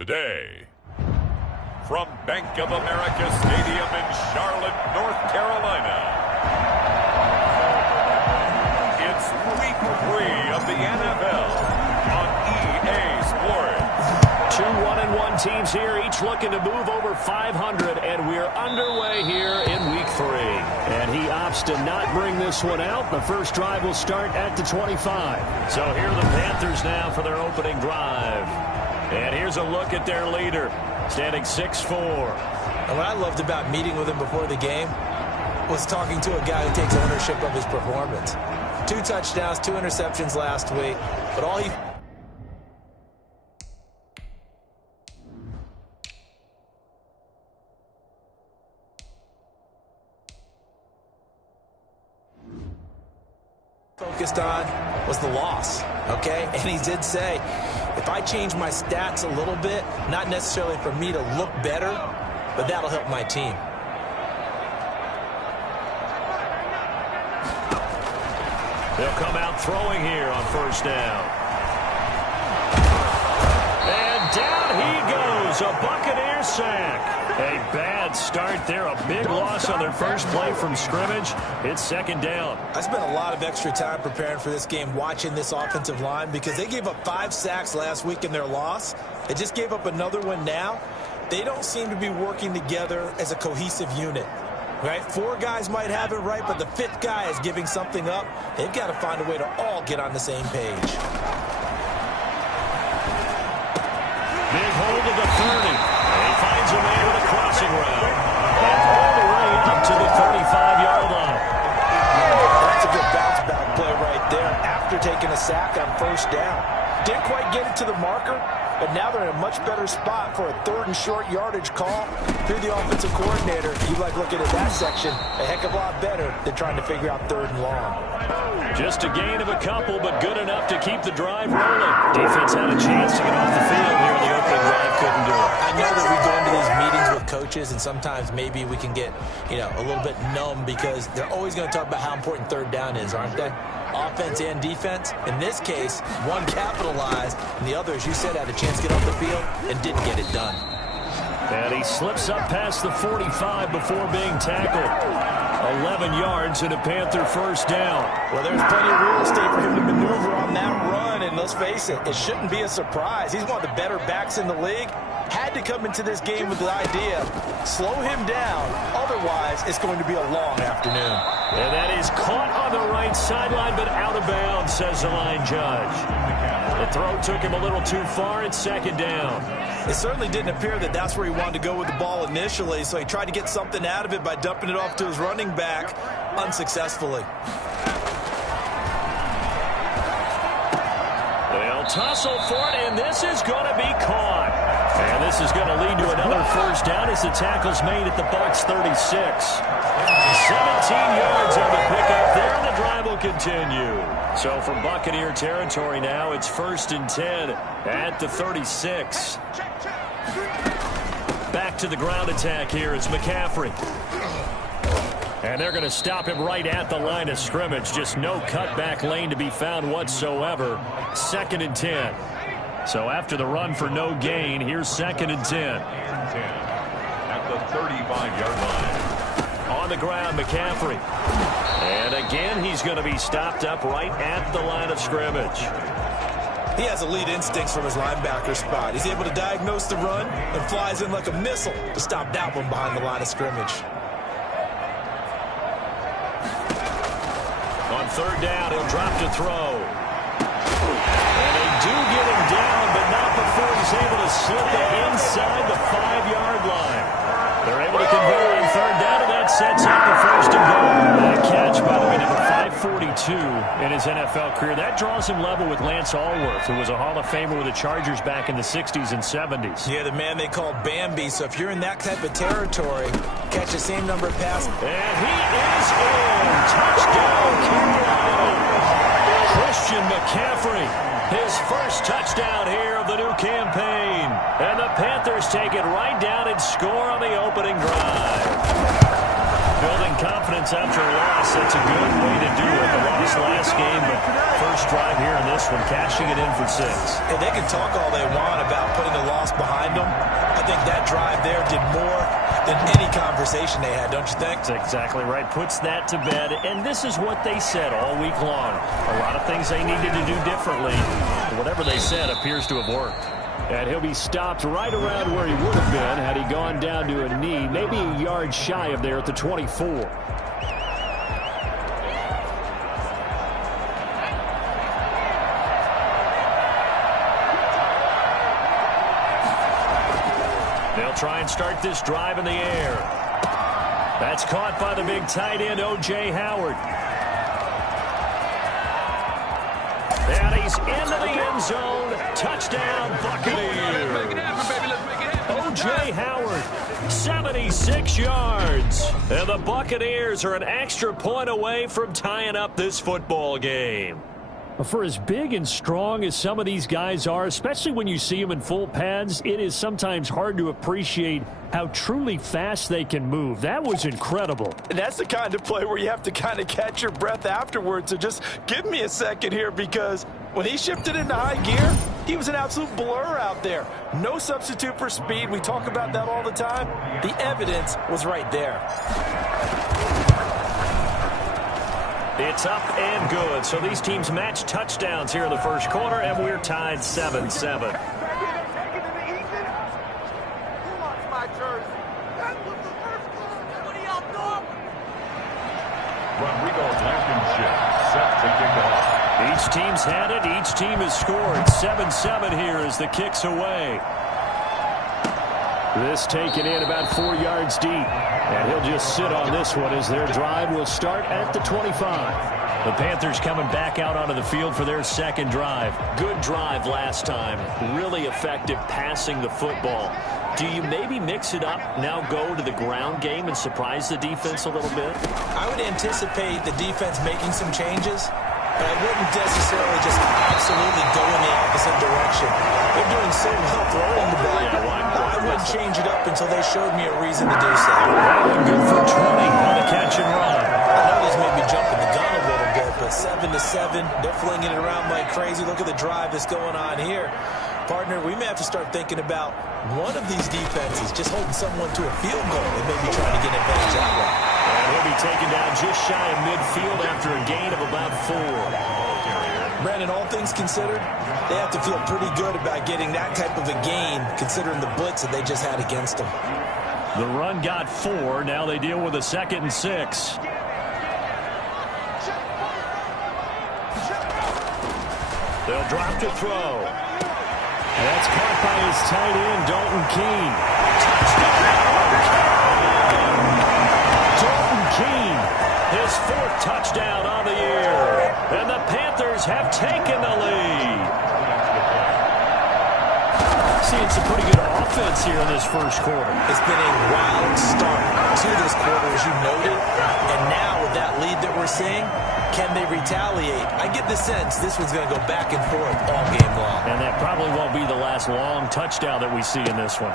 Today, from Bank of America Stadium in Charlotte, North Carolina, it's Week 3 of the NFL on EA Sports. Two 1-1 teams here, each looking to move over 500, and we're underway here in Week 3. And he opts to not bring this one out. The first drive will start at the 25. So here are the Panthers now for their opening drive. And here's a look at their leader, standing 6'4". And what I loved about meeting with him before the game was talking to a guy who takes ownership of his performance. 2 touchdowns, 2 interceptions last week, but all he... focused on was the loss, okay? And he did say, if I change my stats a little bit, not necessarily for me to look better, but that'll help my team. They'll come out throwing here on first down. And down he goes, a Buccaneer sack. A bad start there, a big loss on their first play from scrimmage. It's second down. I spent a lot of extra time preparing for this game, watching this offensive line, because they gave up 5 sacks last week in their loss. They just gave up another one now. They don't seem to be working together as a cohesive unit. Right? 4 guys might have it right, but the 5th guy is giving something up. They've got to find a way to all get on the same page. Big hold of the 30. He finds a way with a crossing route. And all the way up to the 35-yard line. That's a good bounce-back play right there after taking a sack on first down. Didn't quite get it to the marker, but now they're in a much better spot for a 3rd and short yardage call. Through the offensive coordinator, you like looking at that section a heck of a lot better than trying to figure out 3rd and long. Just a gain of a couple, but good enough to keep the drive rolling. Defense had a chance to get off the field here in the opening drive, couldn't do it. I know that we go into these meetings with coaches, and sometimes maybe we can get, a little bit numb because they're always going to talk about how important 3rd down is, aren't they? Offense and defense. In this case, one capitalized, and the other, as you said, had a chance to get off the field and didn't get it done. And he slips up past the 45 before being tackled. 11 yards and a Panther first down. Well, there's plenty of real estate for him to maneuver on that run, and let's face it, it shouldn't be a surprise. He's one of the better backs in the league. Had to come into this game with the idea, slow him down, otherwise it's going to be a long afternoon. And that is caught on the right sideline, but out of bounds, says the line judge. The throw took him a little too far. It's second down. It certainly didn't appear that that's where he wanted to go with the ball initially, so he tried to get something out of it by dumping it off to his running back unsuccessfully. They'll tussle for it, and this is going to be caught. And this is going to lead to another first down as the tackle's made at the Bucs 36. 17 yards on the pickup there, and the drive will continue. So from Buccaneer territory now, it's 1st and 10 at the 36. Back to the ground attack here. It's McCaffrey. And they're going to stop him right at the line of scrimmage. Just no cutback lane to be found whatsoever. 2nd and 10. So after the run for no gain, here's 2nd and 10. At the 35-yard line. On the ground, McCaffrey. And again, he's going to be stopped up right at the line of scrimmage. He has elite instincts from his linebacker spot. He's able to diagnose the run and flies in like a missile to stop that one behind the line of scrimmage. On 3rd down, he'll drop to throw. And they do get him down, but not before he's able to slip it inside the 5-yard line. They're able to convert on 3rd down, and that sets up the 1st and goal. That catch, by the way, number 542 in his NFL career. That draws him level with Lance Allworth, who was a Hall of Famer with the Chargers back in the 60s and 70s. Yeah, the man they called Bambi. So if you're in that type of territory, catch the same number of passes. And he is in. Touchdown, Carolina. Christian McCaffrey, his first touchdown here of the new campaign. And the Panthers take it right down and score on the opening drive. Building confidence confidence after a loss. That's a good way to do it. The loss last game, but first drive here in this one, cashing it in for 6. And they can talk all they want about putting a loss behind them. I think that drive there did more than any conversation they had, don't you think? That's exactly right. Puts that to bed. And this is what they said all week long. A lot of things they needed to do differently. Whatever they said appears to have worked. And he'll be stopped right around where he would have been had he gone down to a knee, maybe a yard shy of there at the 24. They'll try and start this drive in the air. That's caught by the big tight end, O.J. Howard. And he's into the end zone. Touchdown, Buccaneers. O.J. Howard, 76 yards. And the Buccaneers are an extra point away from tying up this football game. For as big and strong as some of these guys are, especially when you see them in full pads, it is sometimes hard to appreciate how truly fast they can move. That was incredible. And that's the kind of play where you have to kind of catch your breath afterwards. So just give me a second here, because when he shifted into high gear, he was an absolute blur out there. No substitute for speed. We talk about that all the time. The evidence was right there. It's up and good. So these teams match touchdowns here in the first quarter, and we're tied 7-7. Each team's had it. Each team has scored. 7-7 here as the kick's away. This taken in about 4 yards deep. And he'll just sit on this one as their drive will start at the 25. The Panthers coming back out onto the field for their second drive. Good drive last time. Really effective passing the football. Do you maybe mix it up, now go to the ground game and surprise the defense a little bit? I would anticipate the defense making some changes, but I wouldn't necessarily just absolutely go in the opposite direction. They're doing so well throwing the ball. I wouldn't change it up until they showed me a reason to do so. Good for 20 on the catch and run. I know this may be jumping the gun a little bit, but 7-7, they're flinging it around like crazy. Look at the drive that's going on here. Partner, we may have to start thinking about one of these defenses just holding someone to a field goal and maybe trying to get an advantage that way. And he'll be taken down just shy of midfield after a gain of about 4. Brandon, all things considered, they have to feel pretty good about getting that type of a gain considering the blitz that they just had against them. The run got 4. Now they deal with a 2nd and 6. They'll drop to throw. And that's caught by his tight end, Dalton Keene. Dalton Keene, his 4th touchdown on the year. And the Panthers have taken the lead. Seeing some pretty good offense here in this first quarter. It's been a wild start to this quarter, as you noted. And now with that lead that we're seeing, can they retaliate? I get the sense this one's going to go back and forth all game long. And that probably won't be the last long touchdown that we see in this one.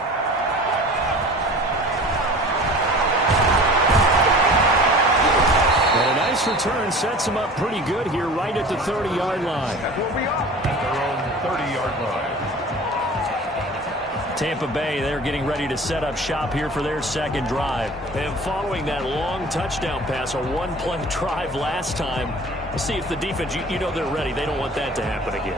And a nice return sets him up pretty good here right at the 30-yard line. That's where we are, at their own 30-yard line. Tampa Bay, they're getting ready to set up shop here for their second drive. And following that long touchdown pass, a one-play drive last time, let's see if the defense, you know they're ready. They don't want that to happen again.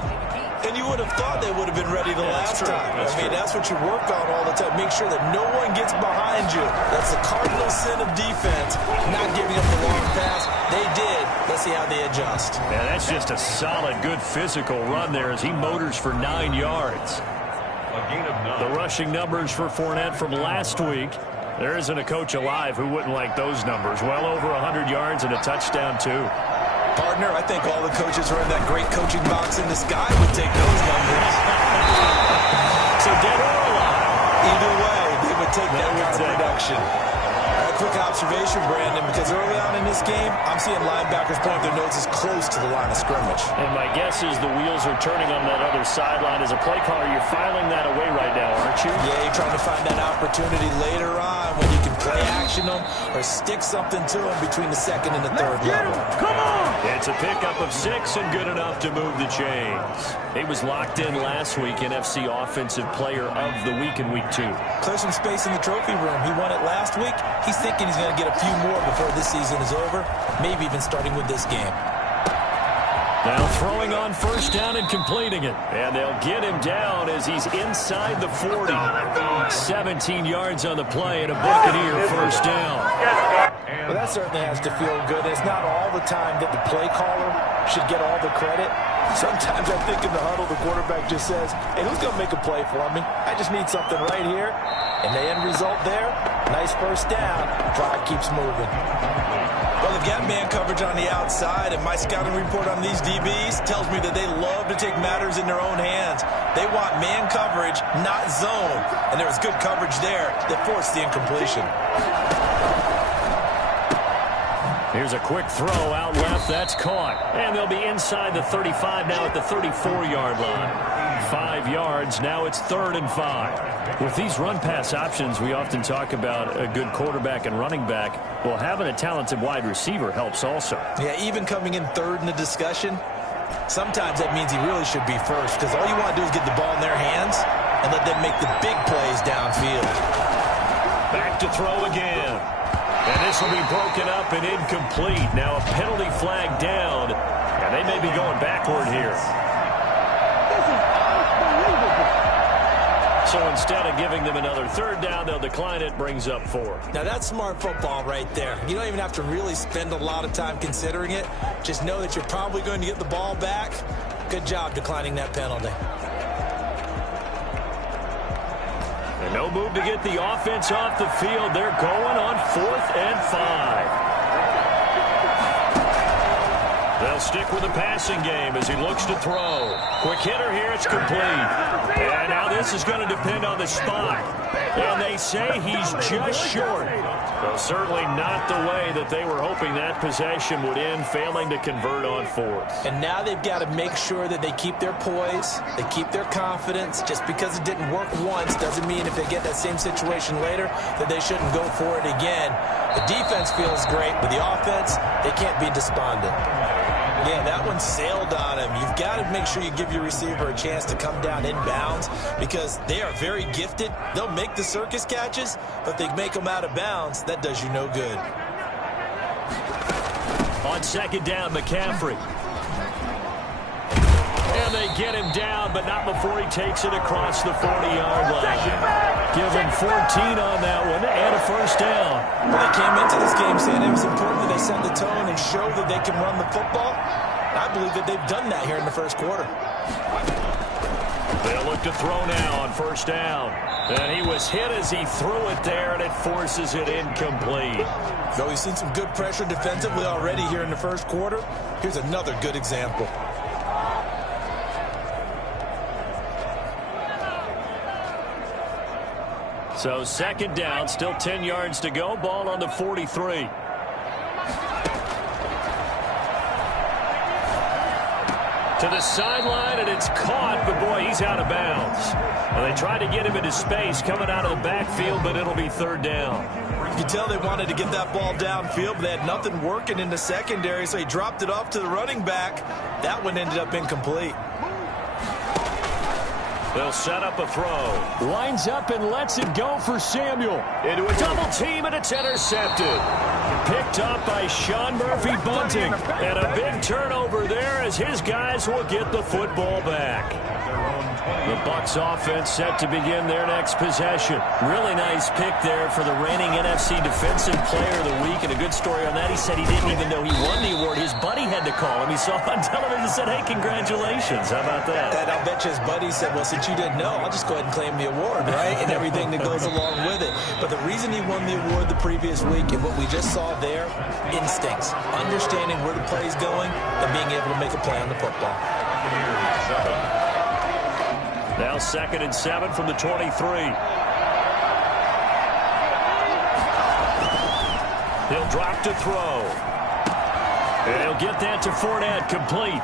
And you would have thought they would have been ready the last time. That's what you work on all the time. Make sure that no one gets behind you. That's the cardinal sin of defense, not giving up the long pass. They did. Let's see how they adjust. Yeah, that's just a solid, good physical run there as he motors for 9 yards. The rushing numbers for Fournette from last week. There isn't a coach alive who wouldn't like those numbers. Well over 100 yards and a touchdown, too. Partner, I think all the coaches who are in that great coaching box in the sky would take those numbers. So dead or alive. Either way, they would take that kind of production. I quick observation, Brandon, because early on in this game, I'm seeing linebackers point their noses close to the line of scrimmage. And my guess is the wheels are turning on that other sideline. As a play caller, you're filing that away right now, aren't you? Yeah, you're trying to find that opportunity later on when you can play action them or stick something to them between the second and the third level. Come on! It's a pickup of 6 and good enough to move the chains. He was locked in last week, NFC Offensive Player of the Week in Week 2. Clear some space in the trophy room. He won it last week. He's thinking he's going to get a few more before this season is over, maybe even starting with this game. Now throwing on first down and completing it. And they'll get him down as he's inside the 40. 17 yards on the play and a Buccaneer first down. Well, that certainly has to feel good. It's not all the time that the play caller should get all the credit. Sometimes I think in the huddle, the quarterback just says, hey, who's going to make a play for me? I just need something right here. And the end result there, nice first down. Drive keeps moving. Well, they've got man coverage on the outside, and my scouting report on these DBs tells me that they love to take matters in their own hands. They want man coverage, not zone. And there was good coverage there that forced the incompletion. Here's a quick throw out left. That's caught. And they'll be inside the 35 now at the 34-yard line. 5 yards. Now it's 3rd and 5. With these run-pass options, we often talk about a good quarterback and running back. Well, having a talented wide receiver helps also. Yeah, even coming in third in the discussion, sometimes that means he really should be first, because all you want to do is get the ball in their hands and let them make the big plays downfield. Back to throw again. And this will be broken up and incomplete. Now a penalty flag down, and they may be going backward here. So instead of giving them another 3rd down, they'll decline it, brings up 4th. Now that's smart football right there. You don't even have to really spend a lot of time considering it. Just know that you're probably going to get the ball back. Good job declining that penalty. And no move to get the offense off the field. They're going on 4th and 5. They'll stick with the passing game as he looks to throw. Quick hitter here, it's complete. And now this is going to depend on the spot. And they say he's just short. Well, certainly not the way that they were hoping that possession would end, failing to convert on 4th. And now they've got to make sure that they keep their poise, they keep their confidence. Just because it didn't work once doesn't mean if they get that same situation later that they shouldn't go for it again. The defense feels great, but the offense, they can't be despondent. Yeah, that one sailed on him. You've got to make sure you give your receiver a chance to come down inbounds because they are very gifted. They'll make the circus catches, but they make them out of bounds. That does you no good. On 2nd down, McCaffrey. And they get him down, but not before he takes it across the 40-yard line. Give him 14 on that one and a first down. Well, they came into this game saying it was important that they set the tone and show that they can run the football. I believe that they've done that here in the first quarter. They'll look to throw now on first down. And he was hit as he threw it there, and it forces it incomplete. So we've seen some good pressure defensively already here in the first quarter. Here's another good example. So 2nd down, still 10 yards to go. Ball on the 43. To the sideline, and it's caught, but boy, he's out of bounds. Well, they tried to get him into space coming out of the backfield, but it'll be 3rd down. You can tell they wanted to get that ball downfield, but they had nothing working in the secondary, so he dropped it off to the running back. That one ended up incomplete. They'll set up a throw. Lines up and lets it go for Samuel. Into a double team, and it's intercepted. Picked up by Sean Murphy Bunting. And a big turnover there as his guys will get the football back. The Bucs offense set to begin their next possession. Really nice pick there for the reigning NFC Defensive Player of the Week. And a good story on that. He said he didn't even know he won the award. His buddy had to call him. He saw on television and said, hey, congratulations. How about that? And I'll bet you his buddy said, well, since you didn't know, I'll just go ahead and claim the award, right? And everything that goes along with it. But the reason he won the award the previous week and what we just saw there, instincts, understanding where the play is going and being able to make a play on the football. Now 2nd and 7 from the 23. He'll drop to throw. And he'll get that to Fournette, complete.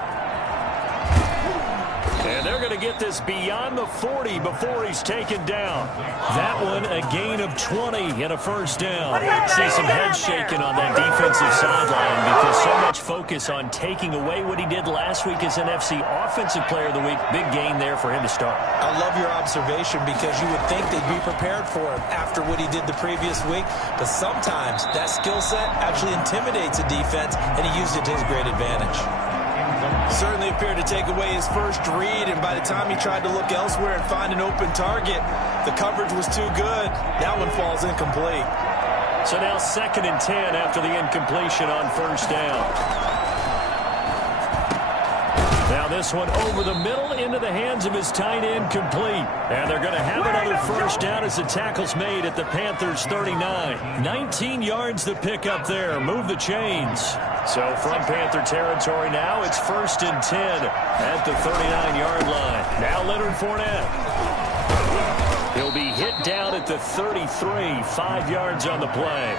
And they're going to get this beyond the 40 before he's taken down. That one a gain of 20 and a first down. See some heads shaking on that defensive sideline because so much focus on taking away what he did last week as NFC Offensive Player of the Week. Big gain there for him to start. I love your observation because you would think they'd be prepared for him after what he did the previous week. But sometimes that skill set actually intimidates a defense, and he used it to his great advantage. Certainly appeared to take away his first read, and by the time he tried to look elsewhere and find an open target, the coverage was too good. That one falls incomplete. So now 2nd and 10 after the incompletion on first down. Now this one over the middle into the hands of his tight end, complete. And they're going to have another first down as the tackle's made at the Panthers 39. 19 yards to pick up there. Move the chains. So from Panther territory now, it's 1st and 10 at the 39-yard line. Now Leonard Fournette. He'll be hit down at the 33, 5 yards on the play.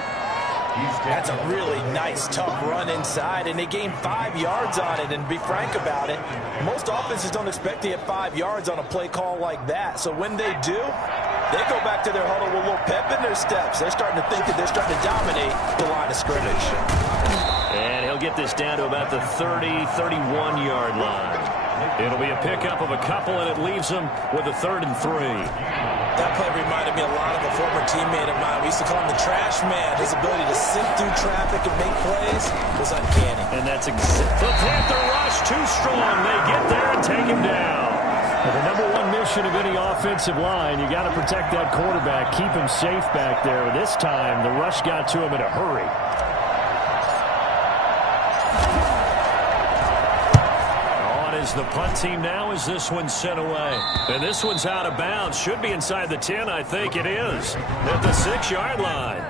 That's a really nice, tough run inside, and they gained 5 yards on it. And to be frank about it, most offenses don't expect to get 5 yards on a play call like that. So when they do, they go back to their huddle with a little pep in their steps. They're starting to think that they're starting to dominate the line of scrimmage. And he'll get this down to about the 30, 31-yard line. It'll be a pickup of a couple, and it leaves them with a 3rd and 3. That play reminded me a lot of a former teammate of mine. We used to call him the trash man. His ability to sift through traffic and make plays was uncanny. And that's the Panther rush too strong. They get there and take him down. Well, the number one mission of any offensive line, you got to protect that quarterback, keep him safe back there. This time, the rush got to him in a hurry. The punt team now as this one's sent away. And this one's out of bounds. Should be inside the 10, I think it is. At the 6-yard line.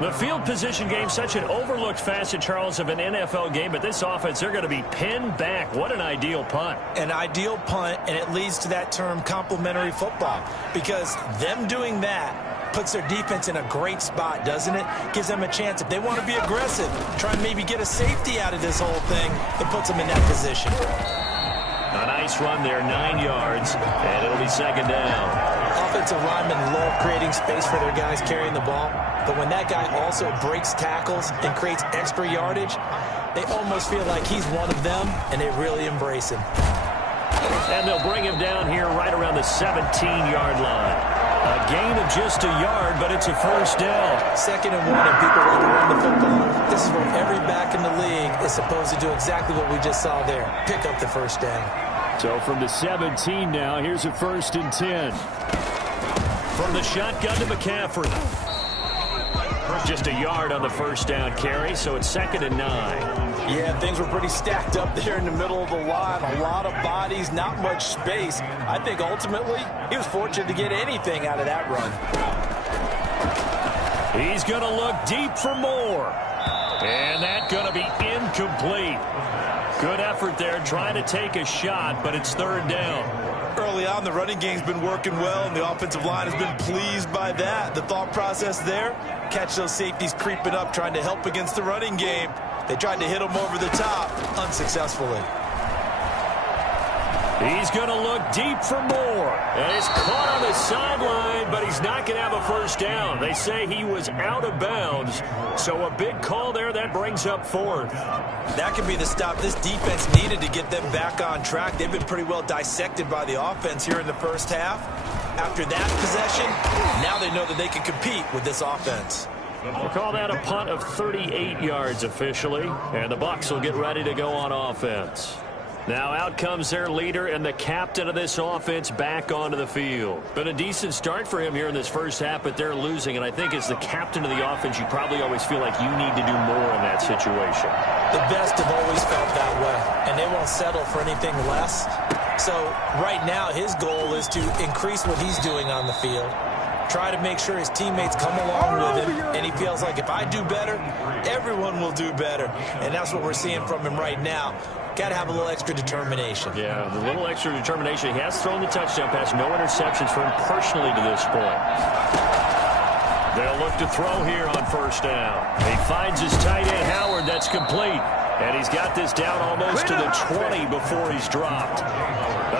The field position game, such an overlooked facet, Charles, of an NFL game. But this offense, they're going to be pinned back. What an ideal punt. An ideal punt, and it leads to that term complementary football. Because them doing that puts their defense in a great spot, doesn't it? Gives them a chance. If they want to be aggressive, try and maybe get a safety out of this whole thing, it puts them in that position. A nice run there, 9 yards, and it'll be 2nd down. Offensive linemen love creating space for their guys carrying the ball, but when that guy also breaks tackles and creates extra yardage, they almost feel like he's one of them, and they really embrace him. And they'll bring him down here right around the 17-yard line. A gain of just a yard, but it's a first down. 2nd and 1, and people want to run the football. This is where every back in the league is supposed to do exactly what we just saw there. Pick up the first down. So from the 17 now, here's a 1st and 10. From the shotgun to McCaffrey. Just a yard on the first down carry, so it's 2nd and 9. Yeah, things were pretty stacked up there in the middle of the line. A lot of bodies, not much space. I think ultimately he was fortunate to get anything out of that run. He's going to look deep for more. And that's going to be incomplete. Good effort there trying to take a shot, but it's 3rd down. Early on, the running game's been working well, and the offensive line has been pleased by that. The thought process there, catch those safeties creeping up, trying to help against the running game. They tried to hit him over the top, unsuccessfully. He's going to look deep for more. And he's caught on the sideline, but he's not going to have a first down. They say he was out of bounds. So a big call there that brings up 4th. That could be the stop this defense needed to get them back on track. They've been pretty well dissected by the offense here in the first half. After that possession, now they know that they can compete with this offense. We'll call that a punt of 38 yards officially, and the Bucs will get ready to go on offense. Now out comes their leader and the captain of this offense back onto the field. Been a decent start for him here in this first half, but they're losing. And I think as the captain of the offense, you probably always feel like you need to do more in that situation. The best have always felt that way, and they won't settle for anything less. So right now his goal is to increase what he's doing on the field. Try to make sure his teammates come along with him, and he feels like if I do better, everyone will do better. And that's what we're seeing from him right now. Got to have a little extra determination. Yeah, the little extra determination. He has thrown the touchdown pass. No interceptions for him personally to this point. They'll look to throw here on first down. He finds his tight end, Howard. That's complete. And he's got this down almost to the 20 before he's dropped.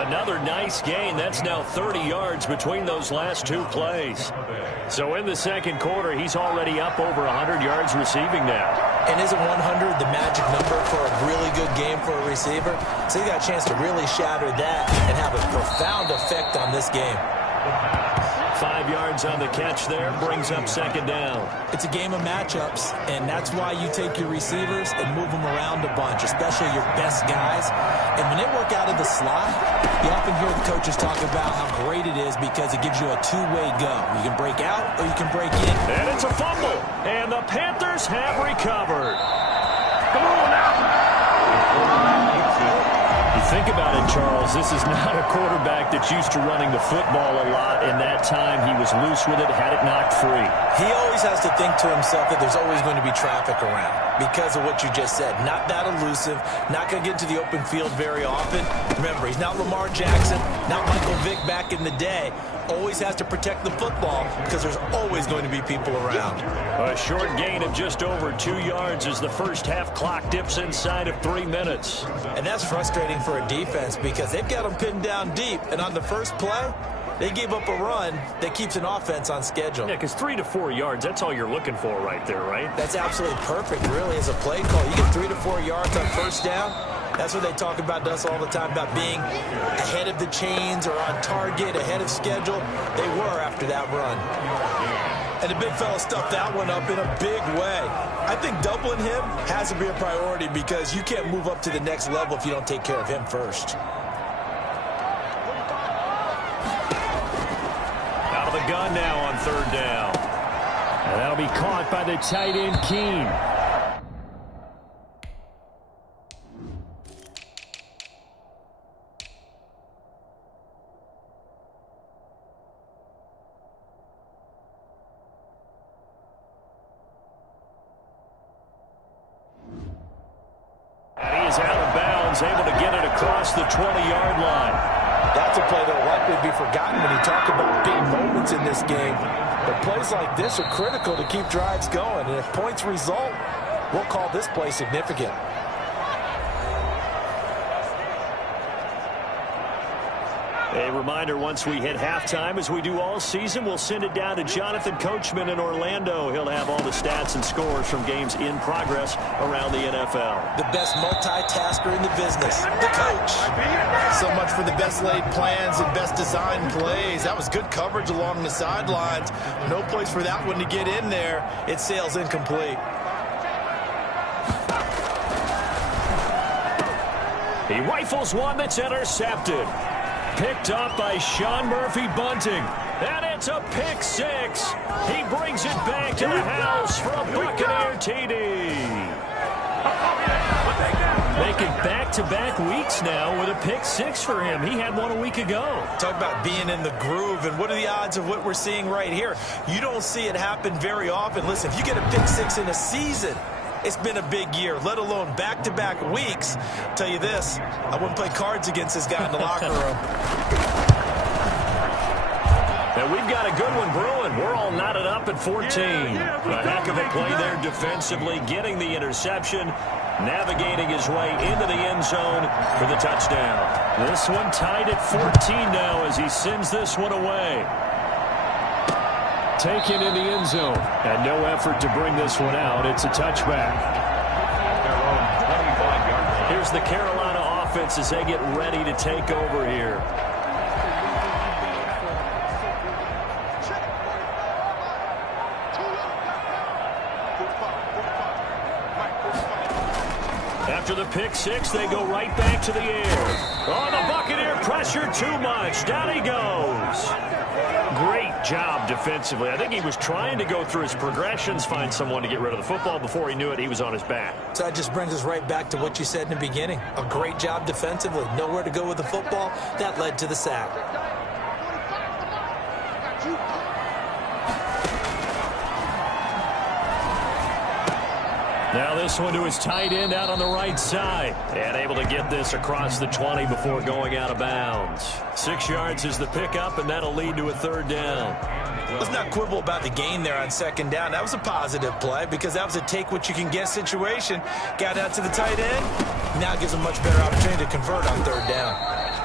Another nice gain. That's now 30 yards between those last two plays. So in the second quarter, he's already up over 100 yards receiving now. And isn't 100 the magic number for a really good game for a receiver? So he got a chance to really shatter that and have a profound effect on this game. 5 yards on the catch there, brings up second down. It's a game of matchups, and that's why you take your receivers and move them around a bunch, especially your best guys. And when they work out of the slot, you often hear the coaches talk about how great it is because it gives you a two-way go. You can break out or you can break in. And it's a fumble, and the Panthers have recovered. Come on now. Think about it, Charles. This is not a quarterback that's used to running the football a lot. In that time, he was loose with it, had it knocked free. He always has to think to himself that there's always going to be traffic around because of what you just said. Not that elusive, not going to get into the open field very often. Remember, he's not Lamar Jackson, not Michael Vick back in the day. Always has to protect the football because there's always going to be people around. A short gain of just over 2 yards as the first half clock dips inside of 3 minutes. And that's frustrating for a defense because they've got them pinned down deep. And on the first play, they gave up a run that keeps an offense on schedule. Yeah, because 3 to 4 yards, that's all you're looking for right there, right? That's absolutely perfect, really, as a play call. You get 3 to 4 yards on first down. That's what they talk about to us all the time, about being ahead of the chains or on target, ahead of schedule. They were after that run. And the big fella stuffed that one up in a big way. I think doubling him has to be a priority because you can't move up to the next level if you don't take care of him first. Out of the gun now on third down. And that'll be caught by the tight end, Keene. Able to get it across the 20-yard line. That's a play that will likely be forgotten when you talk about big moments in this game. But plays like this are critical to keep drives going. And if points result, we'll call this play significant. A reminder, once we hit halftime, as we do all season, we'll send it down to Jonathan Coachman in Orlando. He'll have all the stats and scores from games in progress around the NFL. The best multitasker in the business, the coach. So much for the best laid plans and best designed plays. That was good coverage along the sidelines. No place for that one to get in there. It sails incomplete. He rifles one that's intercepted. Picked up by Sean Murphy-Bunting. And it's a pick six. He brings it back to the house for a Buccaneer TD. Making back-to-back weeks now with a pick six for him. He had one a week ago. Talk about being in the groove, and what are the odds of what we're seeing right here? You don't see it happen very often. Listen, if you get a pick six in a season, it's been a big year, let alone back-to-back weeks. I'll tell you this, I wouldn't play cards against this guy in the locker room. And we've got a good one brewing. We're all knotted up at 14. A heck of a play there defensively, getting the interception, navigating his way into the end zone for the touchdown. This one tied at 14 now as he sends this one away. Taken in the end zone, and no effort to bring this one out. It's a touchback. Here's the Carolina offense as they get ready to take over here. After the pick six, they go right back to the air. Oh, the Buccaneer pressure too much. Down he goes. Great job defensively. I think he was trying to go through his progressions, find someone to get rid of the football. Before he knew it, he was on his back. So that just brings us right back to what you said in the beginning. A great job defensively. Nowhere to go with the football. That led to the sack. Now this one to his tight end out on the right side. And able to get this across the 20 before going out of bounds. 6 yards is the pickup, and that'll lead to a third down. Let's not quibble about the gain there on second down. That was a positive play because that was a take-what-you-can-get situation. Got out to the tight end. Now gives him much better opportunity to convert on third down.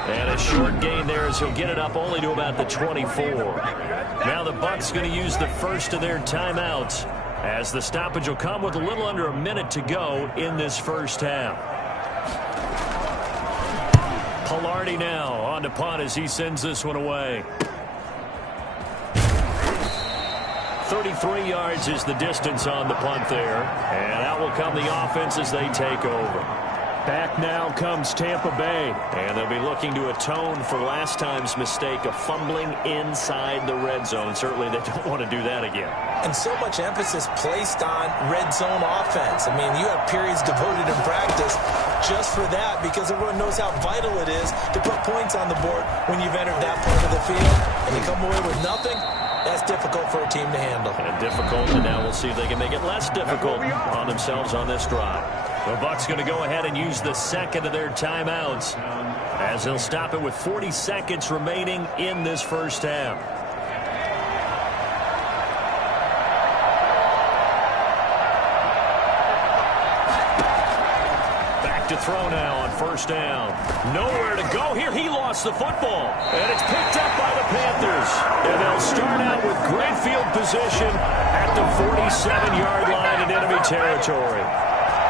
And a short gain there as he'll get it up only to about the 24. Now the Bucs going to use the first of their timeouts as the stoppage will come with a little under a minute to go in this first half. Pilardi now on to punt as he sends this one away. 33 yards is the distance on the punt there. And out will come the offense as they take over. Back now comes Tampa Bay. And they'll be looking to atone for last time's mistake of fumbling inside the red zone. Certainly they don't want to do that again. And so much emphasis placed on red zone offense. I mean, you have periods devoted in practice just for that because everyone knows how vital it is to put points on the board when you've entered that part of the field. And you come away with nothing. That's difficult for a team to handle. And difficult, and now we'll see if they can make it less difficult on themselves on this drive. The Bucs going to go ahead and use the second of their timeouts as they'll stop it with 40 seconds remaining in this first half. Back to throw now on first down. Nowhere to go here. He lost the football. And it's picked up by the Panthers. And they'll start out with great field position at the 47-yard line in enemy territory.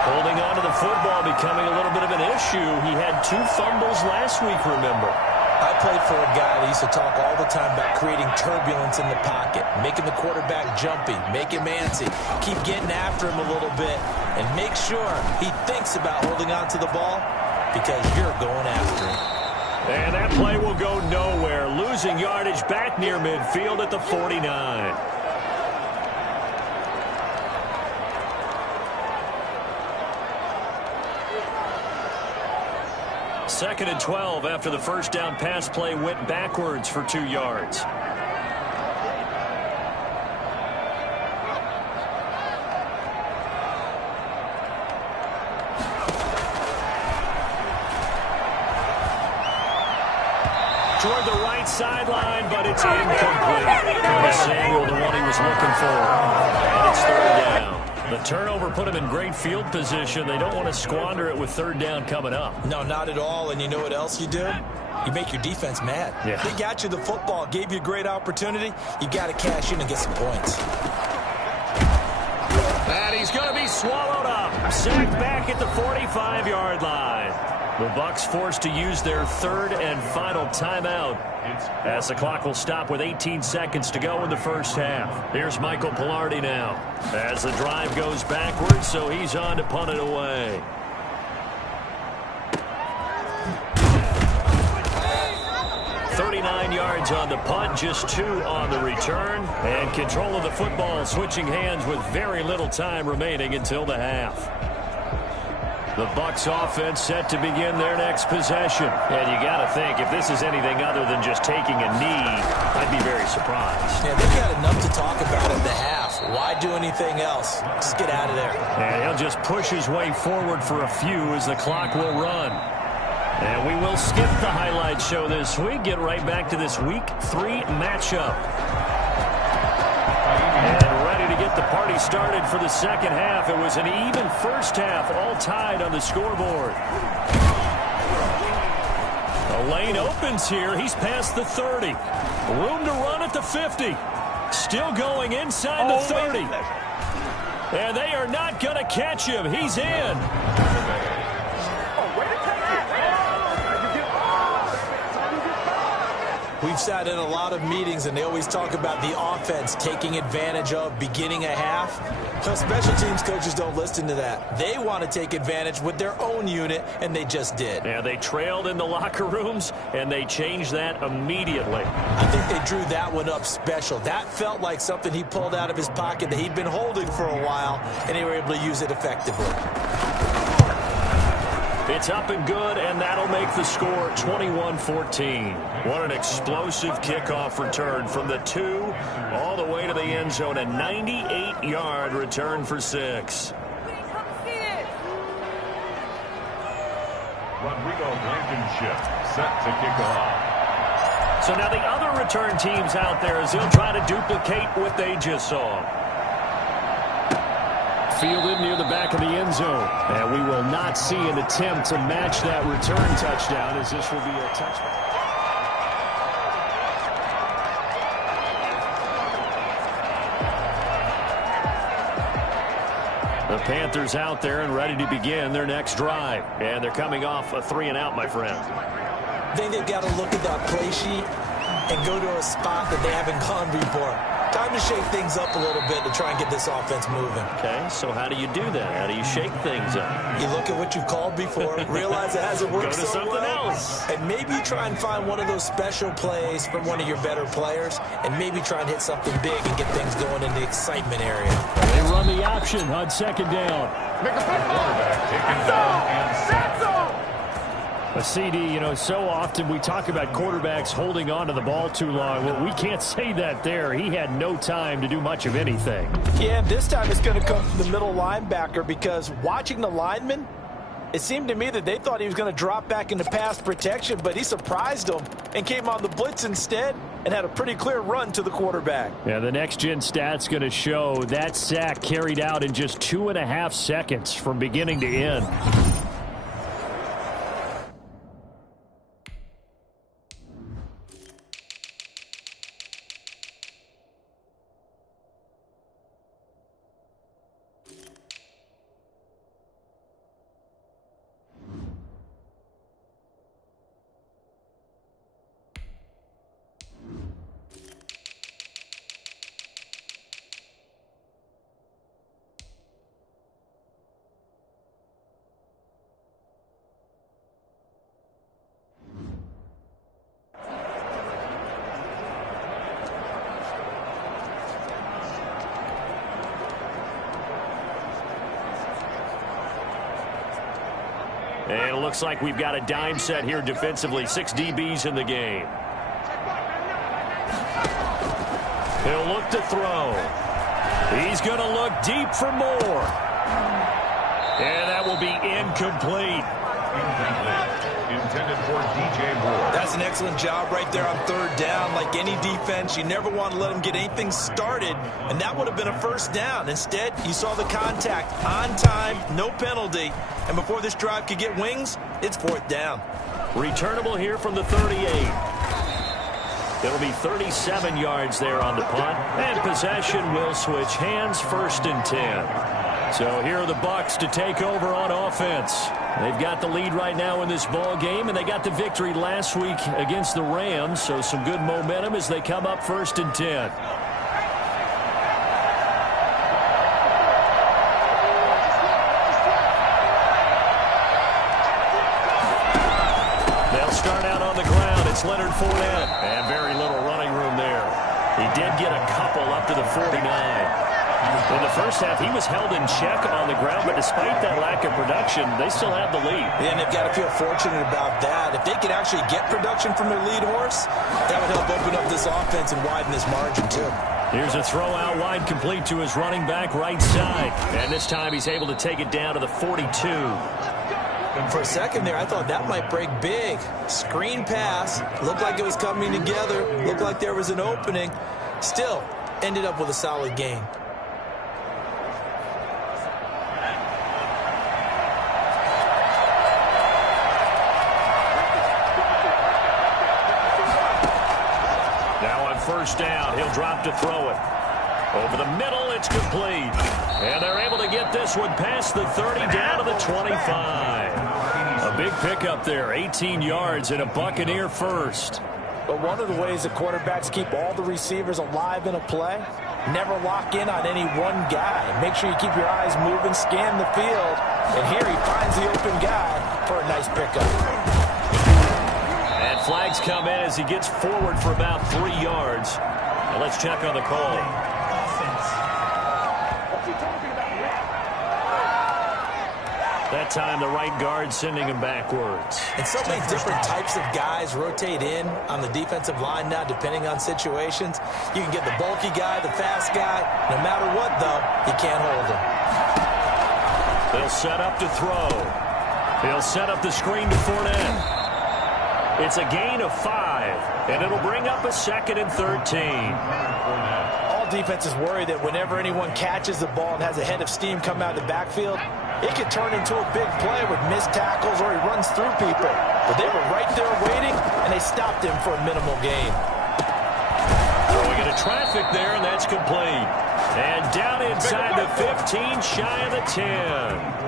Holding on to the football becoming a little bit of an issue. He had 2 fumbles last week, remember. I played for a guy that used to talk all the time about creating turbulence in the pocket, making the quarterback jumpy, make him antsy, keep getting after him a little bit, and make sure he thinks about holding on to the ball because you're going after him. And that play will go nowhere, losing yardage back near midfield at the 49. Second and 12 after the first down pass play went backwards for 2 yards. Toward the right sideline, but it's incomplete. Curtis Samuel, the one he was looking for. And it's third down. The turnover put him in great field position. They don't want to squander it with third down coming up. No, not at all. And you know what else you do? You make your defense mad. Yeah. They got you the football, gave you a great opportunity. You got to cash in and get some points. And he's going to be swallowed up. Sacked back at the 45-yard line. The Bucs forced to use their third and final timeout as the clock will stop with 18 seconds to go in the first half. Here's Michael Pilardi now as the drive goes backwards, so he's on to punt it away. Yards on the punt, just 2 on the return, and control of the football switching hands with very little time remaining until the half. The Bucs offense set to begin their next possession. And you got to think, if this is anything other than just taking a knee, I'd be very surprised. Yeah, they've got enough to talk about in the half. Why do anything else? Just get out of there. And he'll just push his way forward for a few as the clock will run. And we will skip the highlight show this week. Get right back to this Week 3 matchup. And ready to get the party started for the second half. It was an even first half, all tied on the scoreboard. The lane opens here. He's past the 30. Room to run at the 50. Still going inside the 30. And they are not going to catch him. He's in. We've sat in a lot of meetings, and they always talk about the offense taking advantage of beginning a half. So special teams coaches don't listen to that. They want to take advantage with their own unit, and they just did. Yeah, they trailed in the locker rooms, and they changed that immediately. I think they drew that one up special. That felt like something he pulled out of his pocket that he'd been holding for a while, and they were able to use it effectively. It's up and good, and that'll make the score 21-14. What an explosive kickoff return from the 2 all the way to the end zone. A 98-yard return for 6. Rodrigo Blankenship set to kick off. So now the other return teams out there as they'll try to duplicate what they just saw. Fielded near the back of the end zone. And we will not see an attempt to match that return touchdown, as this will be a touchback. The Panthers out there and ready to begin their next drive. And they're coming off a 3-and-out, my friend. I think they've got to look at that play sheet and go to a spot that they haven't gone before. Time to shake things up a little bit to try and get this offense moving. Okay, so how do you do that? How do you shake things up? You look at what you've called before, realize it hasn't worked Go to so something well, else. and maybe try and find one of those special plays from one of your better players, and maybe try and hit something big and get things going in the excitement area. They run the option on second down. Make a quarterback taken down and sacked. A CD, you know, so often we talk about quarterbacks holding on to the ball too long. Well, we can't say that there. He had no time to do much of anything. Yeah, this time it's going to come from the middle linebacker, because watching the lineman, it seemed to me that they thought he was going to drop back into pass protection, but he surprised them and came on the blitz instead and had a pretty clear run to the quarterback. Yeah, the next-gen stat's going to show that sack carried out in just 2.5 seconds from beginning to end. And it looks like we've got a dime set here defensively. 6 DBs in the game. He'll look to throw. He's going to look deep for more. And that will be incomplete. Intended for DJ Moore. That's an excellent job right there on third down. Like any defense, you never want to let them get anything started, and that would have been a first down. Instead, you saw the contact on time, no penalty, and before this drive could get wings, it's fourth down. Returnable here from the 38. It'll be 37 yards there on the punt, and possession will switch hands, 1st and 10. So here are the Bucs to take over on offense. They've got the lead right now in this ball game, and they got the victory last week against the Rams, so some good momentum as they come up 1st and 10. They'll start out on the ground. It's Leonard Fournette, and very little running room there. He did get a couple up to the 49. In the first half, he was held in check on the ground, but despite that lack of production, they still have the lead. And they've got to feel fortunate about that. If they could actually get production from their lead horse, that would help open up this offense and widen this margin, too. Here's a throw out wide, complete to his running back right side. And this time he's able to take it down to the 42. For a second there, I thought that might break big. Screen pass. Looked like it was coming together. Looked like there was an opening. Still, ended up with a solid gain. First down, he'll drop to throw it. Over the middle, it's complete. And they're able to get this one past the 30 down to the 25. A big pickup there, 18 yards and a Buccaneer first. But one of the ways the quarterbacks keep all the receivers alive in a play, never lock in on any one guy. Make sure you keep your eyes moving, scan the field. And here he finds the open guy for a nice pickup. And flags come in as he gets forward for about 3 yards. Now let's check on the call. That time the right guard sending him backwards. And so many different types of guys rotate in on the defensive line now, depending on situations. You can get the bulky guy, the fast guy. No matter what, though, you can't hold him. They'll set up to throw. They'll set up the screen to Fournette. It's a gain of 5, and it'll bring up a 2nd and 13. All defenses worry that whenever anyone catches the ball and has a head of steam come out of the backfield, it could turn into a big play with missed tackles or he runs through people. But they were right there waiting, and they stopped him for a minimal gain. Throwing into traffic there, and that's complete. And down inside the 15, shy of the 10.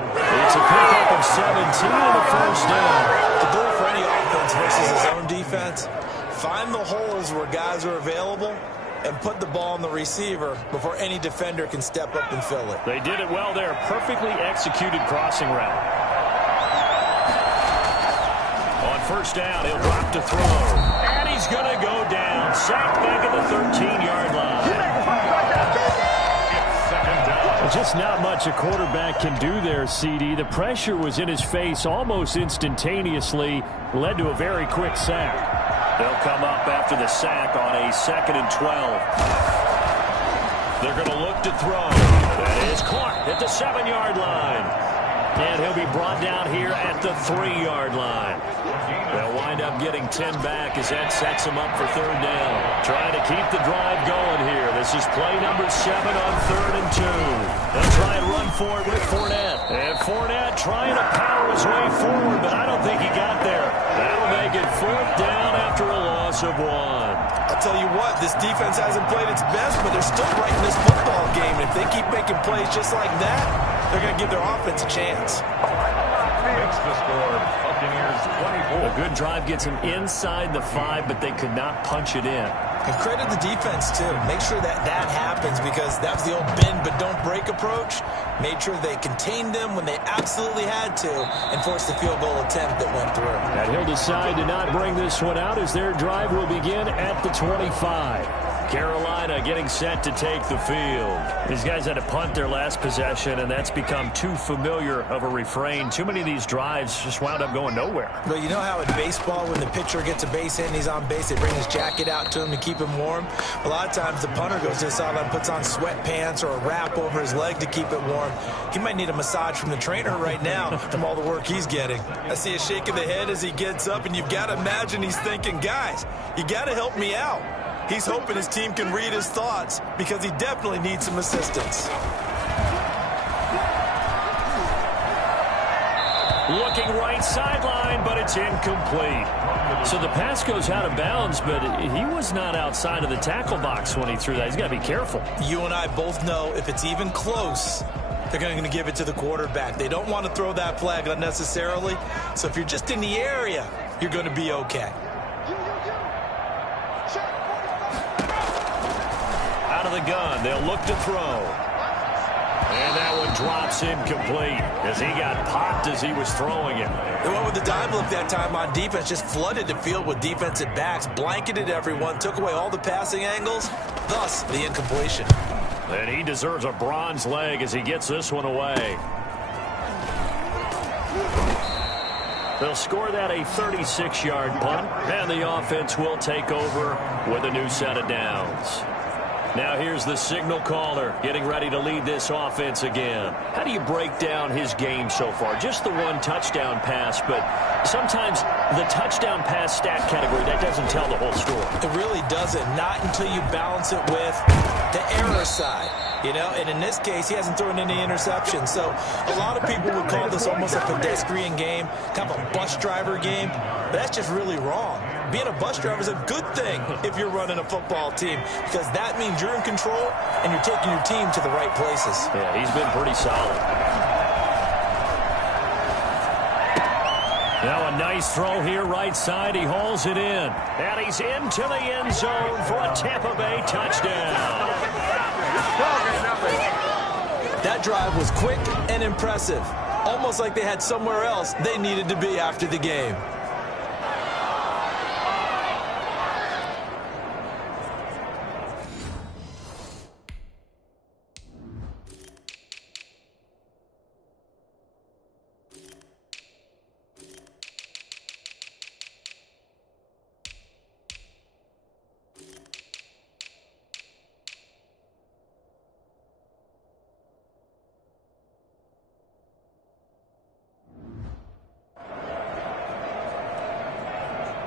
It's a pickup of 17 and a first down. The goal for any offense versus his own defense, find the holes where guys are available and put the ball on the receiver before any defender can step up and fill it. They did it well there. Perfectly executed crossing route. On first down, he'll drop to throw. And he's going to go down. Sacked back at the 13-yard line. Just not much a quarterback can do there, CD. The pressure was in his face almost instantaneously. Led to a very quick sack. They'll come up after the sack on a 2nd and 12. They're going to look to throw. That is caught at the 7-yard line. And he'll be brought down here at the 3-yard line. They'll wind up getting 10 back as that sets them up for 3rd down. Trying to keep the drive going here. This is play number 7 on 3rd and 2. They'll try and run for it with Fournette. And Fournette trying to power his way forward, but I don't think he got there. That'll make it 4th down after a loss of 1. I'll tell you what, this defense hasn't played its best, but they're still right in this football game. If they keep making plays just like that, they're going to give their offense a chance. Makes the score Buccaneers 24. A good drive gets them inside the 5, but they could not punch it in. And credit the defense, too. Make sure that that happens because that was the old bend but don't break approach. Made sure they contained them when they absolutely had to and forced the field goal attempt that went through. And he'll decide to not bring this one out as their drive will begin at the 25. Carolina getting set to take the field. These guys had to punt their last possession, and that's become too familiar of a refrain. Too many of these drives just wound up going nowhere. Well, you know how in baseball, when the pitcher gets a base hit and he's on base, they bring his jacket out to him to keep him warm? A lot of times the punter goes to the sideline, puts on sweatpants or a wrap over his leg to keep it warm. He might need a massage from the trainer right now from all the work he's getting. I see a shake of the head as he gets up, and you've got to imagine he's thinking, guys, you got to help me out. He's hoping his team can read his thoughts because he definitely needs some assistance. Looking right sideline, but it's incomplete. So the pass goes out of bounds, but he was not outside of the tackle box when he threw that. He's got to be careful. You and I both know if it's even close, they're going to give it to the quarterback. They don't want to throw that flag unnecessarily. So if you're just in the area, you're going to be okay. Out of the gun, they'll look to throw. And that one drops incomplete as he got popped as he was throwing it. They went with the dime look that time on defense, just flooded the field with defensive backs, blanketed everyone, took away all the passing angles, thus the incompletion. And he deserves a bronze leg as he gets this one away. They'll score that a 36-yard punt, and the offense will take over with a new set of downs. Now here's the signal caller getting ready to lead this offense again. How do you break down his game so far? Just the one touchdown pass, but sometimes the touchdown pass stat category, that doesn't tell the whole story. It really doesn't, not until you balance it with the error side. You know, and in this case, he hasn't thrown any interceptions. So a lot of people would call this almost a pedestrian game, kind of a bus driver game, but that's just really wrong. Being a bus driver is a good thing if you're running a football team because that means you're in control and you're taking your team to the right places. Yeah, he's been pretty solid. Now a nice throw here right side. He hauls it in. And he's into the end zone for a Tampa Bay touchdown. That drive was quick and impressive. Almost like they had somewhere else they needed to be after the game.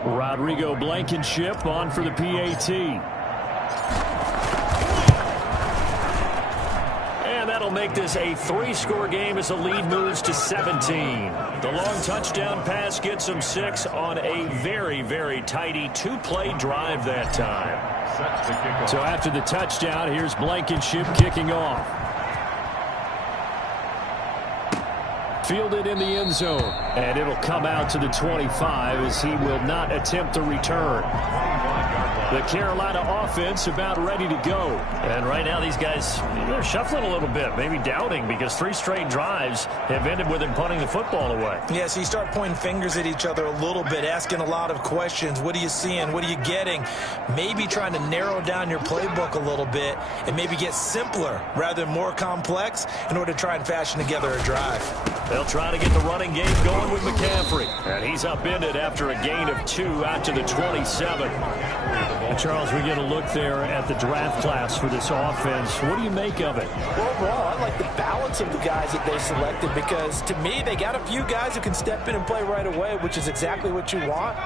Rodrigo Blankenship on for the PAT. And that'll make this a 3-score game as the lead moves to 17. The long touchdown pass gets them 6 on a very, very tidy 2-play drive that time. So after the touchdown, here's Blankenship kicking off. Fielded in the end zone, and it'll come out to the 25 as he will not attempt to return. The Carolina offense about ready to go. And right now these guys, they're shuffling a little bit, maybe doubting, because 3 straight drives have ended with him punting the football away. Yeah, so you start pointing fingers at each other a little bit, asking a lot of questions. What are you seeing? What are you getting? Maybe trying to narrow down your playbook a little bit and maybe get simpler rather than more complex in order to try and fashion together a drive. They'll try to get the running game going with McCaffrey. And he's upended after a gain of 2 out to the 27. And Charles, we get a look there at the draft class for this offense. What do you make of it? Well, overall, I like the balance of the guys that they selected because, to me, they got a few guys who can step in and play right away, which is exactly what you want.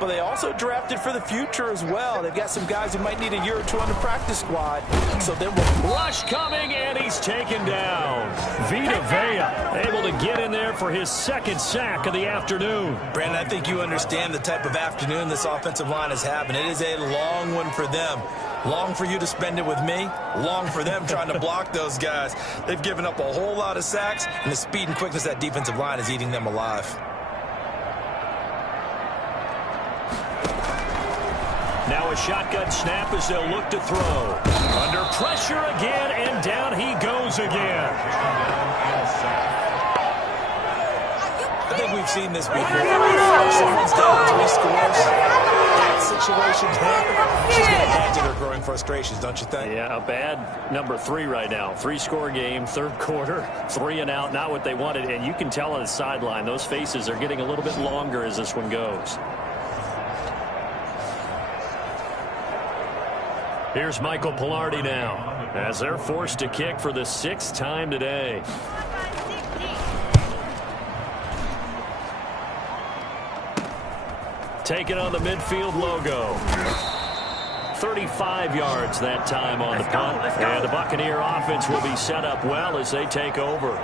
But they also drafted for the future as well. They've got some guys who might need a year or 2 on the practice squad. So then rush coming, and he's taken down. Vita Vea able to get in there for his 2nd sack of the afternoon. Brandon, I think you understand the type of afternoon this offensive line is having. It is a long one for them. Long for you to spend it with me. Long for them trying to block those guys. They've given up a whole lot of sacks, and the speed and quickness of that defensive line is eating them alive. Now a shotgun snap as they'll look to throw. Under pressure again, and down he goes again. I think we've seen this before. Someone's down 3 scores. That situation there, she's going to add to their growing frustrations, don't you think? Yeah, a bad number 3 right now. 3-score game, 3rd quarter, 3 and out, not what they wanted. And you can tell on the sideline, those faces are getting a little bit longer as this one goes. Here's Michael Pilardi now, as they're forced to kick for the 6th time today. Taking on the midfield logo. 35 yards that time on the punt. And the Buccaneer offense will be set up well as they take over.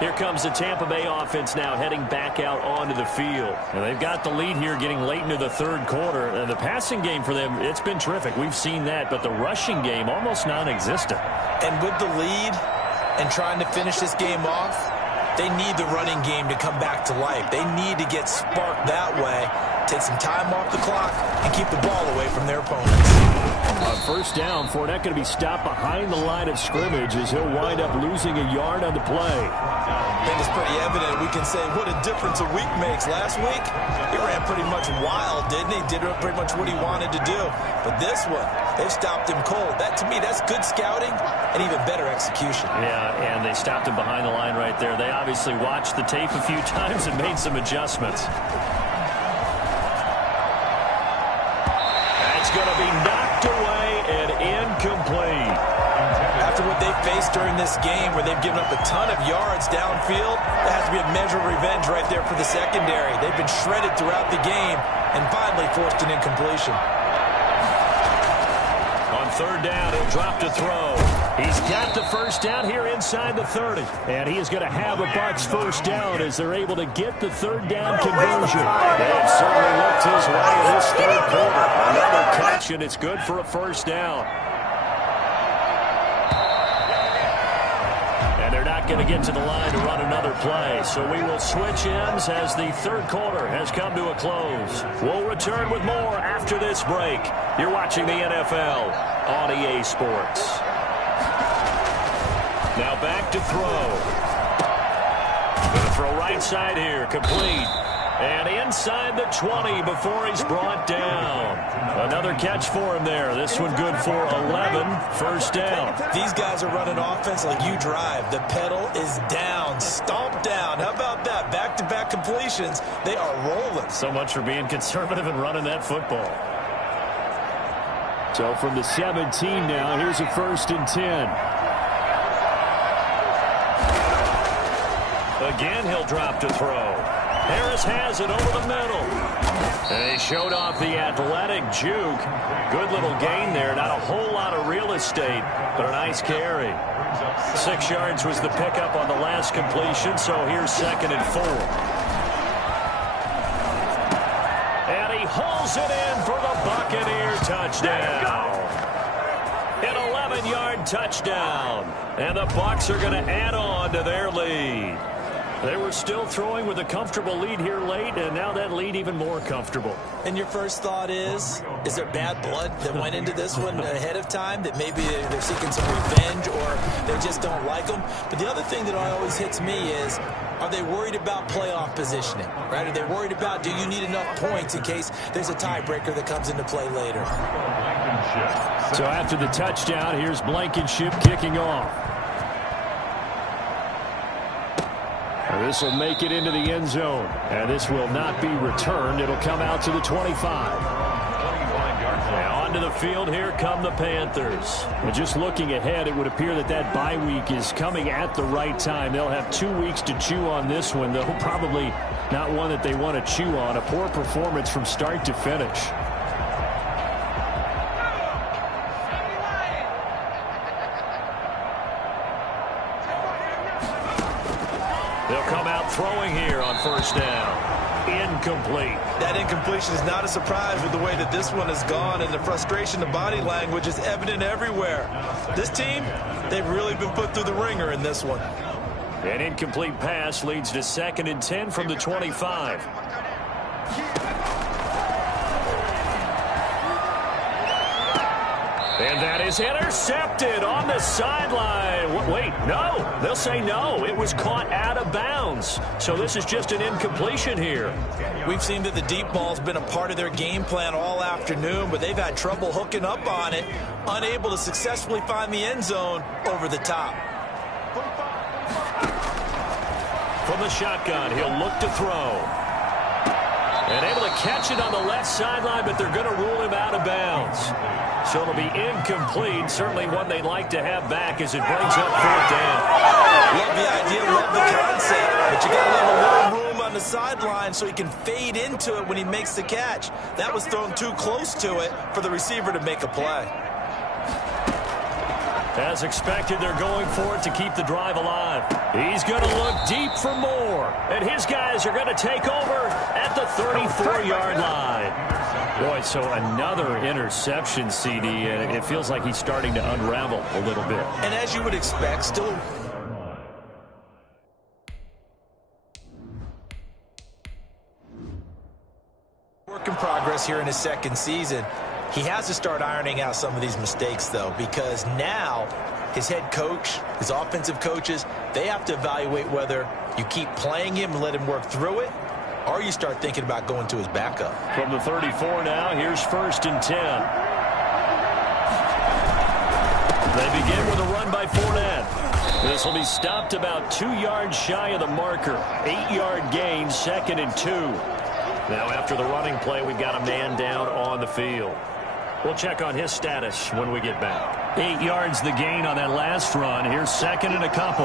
Here comes the Tampa Bay offense now heading back out onto the field. And they've got the lead here getting late into the 3rd quarter. And the passing game for them, it's been terrific. We've seen that. But the rushing game, almost non-existent. And with the lead and trying to finish this game off, they need the running game to come back to life. They need to get sparked that way, take some time off the clock, and keep the ball away from their opponents. On 1st down, Fournette going to be stopped behind the line of scrimmage as he'll wind up losing a yard on the play. I think it's pretty evident. We can say what a difference a week makes. Last week, he ran pretty much wild, didn't he? Did pretty much what he wanted to do. But this one, they've stopped him cold. That, to me, that's good scouting and even better execution. Yeah, and they stopped him behind the line right there. They obviously watched the tape a few times and made some adjustments. That's going to be knocked away and incomplete. After what they've faced during this game where they've given up a ton of yards downfield, there has to be a measure of revenge right there for the secondary. They've been shredded throughout the game and finally forced an incompletion. On 3rd down, he'll drop to throw. He's got the 1st down here inside the 30. And he is going to have a Bucs 1st down as they're able to get the 3rd down conversion. They've certainly looked his way in this 3rd quarter. Another catch, and it's good for a 1st down. And they're not going to get to the line to run another play. So we will switch ends as the 3rd quarter has come to a close. We'll return with more after this break. You're watching the NFL on EA Sports. Now back to throw. Going to throw right side here. Complete. And inside the 20 before he's brought down. Another catch for him there. This one good for 11. 1st down. These guys are running offense like you drive. The pedal is down. Stomp down. How about that? Back-to-back completions. They are rolling. So much for being conservative and running that football. So from the 17 now, here's a 1st and 10. Again, he'll drop to throw. Harris has it over the middle. And he showed off the athletic juke. Good little gain there. Not a whole lot of real estate, but a nice carry. 6 yards was the pickup on the last completion, so here's 2nd and 4. And he hauls it in for the Buccaneer touchdown. An 11-yard touchdown. And the Bucs are going to add on to their lead. They were still throwing with a comfortable lead here late, and now that lead even more comfortable. And your first thought is there bad blood that went into this one ahead of time, that maybe they're seeking some revenge or they just don't like them? But the other thing that always hits me is, are they worried about playoff positioning, right? Are they worried about, do you need enough points in case there's a tiebreaker that comes into play later? So after the touchdown, here's Blankenship kicking off. This will make it into the end zone, and this will not be returned. It'll come out to the 25. Now onto the field, here come the Panthers. And just looking ahead, it would appear that bye week is coming at the right time. They'll have 2 weeks to chew on this one, though probably not one that they want to chew on. A poor performance from start to finish. They'll come out throwing here on 1st down. Incomplete. That incompletion is not a surprise with the way that this one has gone, and the frustration, the body language is evident everywhere. This team, they've really been put through the ringer in this one. An incomplete pass leads to 2nd and 10 from the 25. And that is intercepted on the sideline. Wait, no. They'll say no. It was caught out of bounds. So this is just an incompletion here. We've seen that the deep ball's been a part of their game plan all afternoon, but they've had trouble hooking up on it, unable to successfully find the end zone over the top. From the shotgun, he'll look to throw. And able to catch it on the left sideline, but they're going to rule him out of bounds. So it'll be incomplete. Certainly one they'd like to have back as it brings up 4th down. Love the idea, love the concept, but you got to leave a little room on the sideline so he can fade into it when he makes the catch. That was thrown too close to it for the receiver to make a play. As expected, they're going for it to keep the drive alive. He's going to look deep for more. And his guys are going to take over at the 34-yard line. Boy, so another interception, CD, and it feels like he's starting to unravel a little bit. And as you would expect, still work in progress here in his 2nd season. He has to start ironing out some of these mistakes, though, because now his head coach, his offensive coaches, they have to evaluate whether you keep playing him and let him work through it, or you start thinking about going to his backup. From the 34 now, here's 1st and 10. They begin with a run by Fournette. This will be stopped about 2 yards shy of the marker. 8-yard gain, 2nd and 2. Now after the running play, we've got a man down on the field. We'll check on his status when we get back. 8 yards the gain on that last run. Here's 2nd and a couple.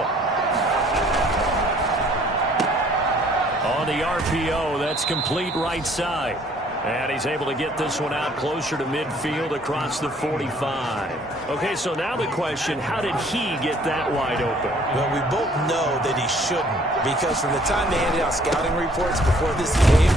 On the RPO, that's complete right side. And he's able to get this one out closer to midfield across the 45. Okay, so now the question, how did he get that wide open? Well, we both know that he shouldn't, because from the time they handed out scouting reports before this game,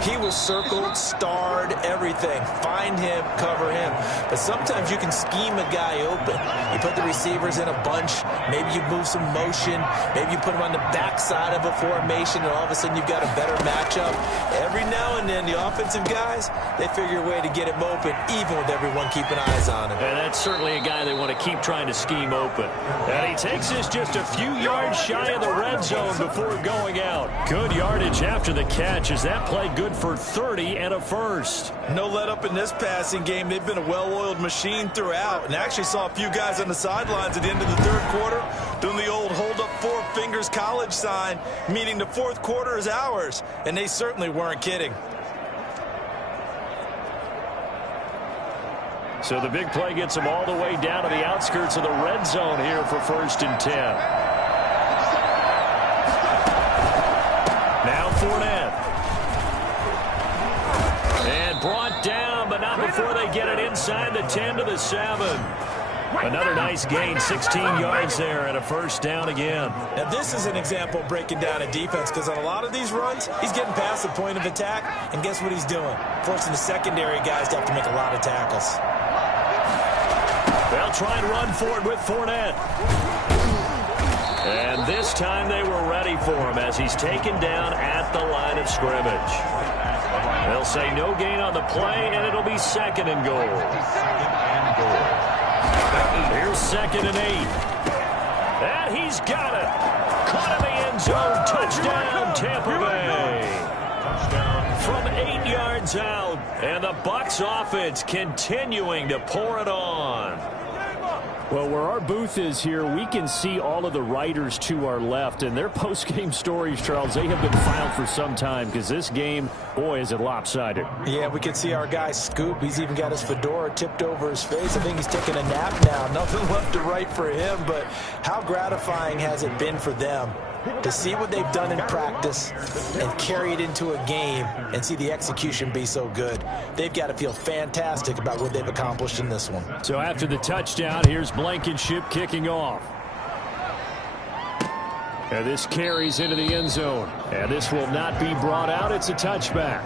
he was circled, starred, everything. Find him, cover him. But sometimes you can scheme a guy open. You put the receivers in a bunch. Maybe you move some motion. Maybe you put him on the backside of a formation, and all of a sudden you've got a better matchup. Every now and then, the offensive guys, they figure a way to get him open, even with everyone keeping eyes on him. And that's certainly a guy they want to keep trying to scheme open. And he takes this just a few yards shy of the red zone before going out. Good yardage after the catch. Is that play good for 30 and a first? No let up in this passing game. They've been a well-oiled machine throughout, and actually saw a few guys on the sidelines at the end of the 3rd quarter doing the old hold up 4 fingers college sign, meaning the 4th quarter is ours, and they certainly weren't kidding. So the big play gets them all the way down to the outskirts of the red zone here for 1st and 10. Now Fournette. before they get it inside the 10 to the 7. Another nice gain, 16 yards there, and a first down again. Now, this is an example of breaking down a defense, because on a lot of these runs, he's getting past the point of attack, and guess what he's doing? Forcing the secondary guys to have to make a lot of tackles. They'll try and run for it with Fournette. And this time they were ready for him as he's taken down at the line of scrimmage. They'll say no gain on the play, and it'll be 2nd and goal. Here's 2nd and 8. And he's got it. Caught in the end zone. Touchdown, Tampa Bay. From 8 yards out. And the Bucs offense continuing to pour it on. Well, where our booth is here, we can see all of the writers to our left. And their post-game stories, Charles, they have been filed for some time because this game, boy, is it lopsided. Yeah, we can see our guy Scoop. He's even got his fedora tipped over his face. I think he's taking a nap now. Nothing left to write for him, but how gratifying has it been for them to see what they've done in practice and carry it into a game and see the execution be so good. They've got to feel fantastic about what they've accomplished in this one. So after the touchdown, here's Blankenship kicking off. And this carries into the end zone. And this will not be brought out. It's a touchback.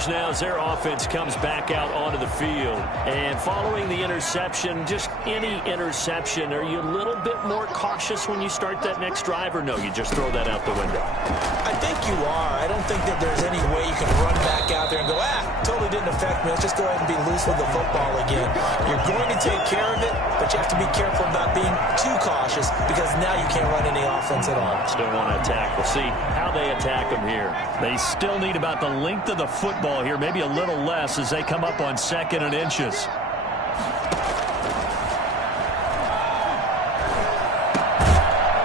Panthers now as their offense comes back out onto the field. And following the interception, just any interception, are you a little bit more cautious when you start that next drive, or no, you just throw that out the window? I think you are. I don't think that there's any way you can run back out there and go, totally didn't affect me. Let's just go ahead and be loose with the football again. You're going to take care of it, but you have to be careful about being too cautious because now you can't run any offense at all. Still want to attack. We'll see how they attack them here. They still need about the length of the football here, maybe a little less as they come up on 2nd and inches.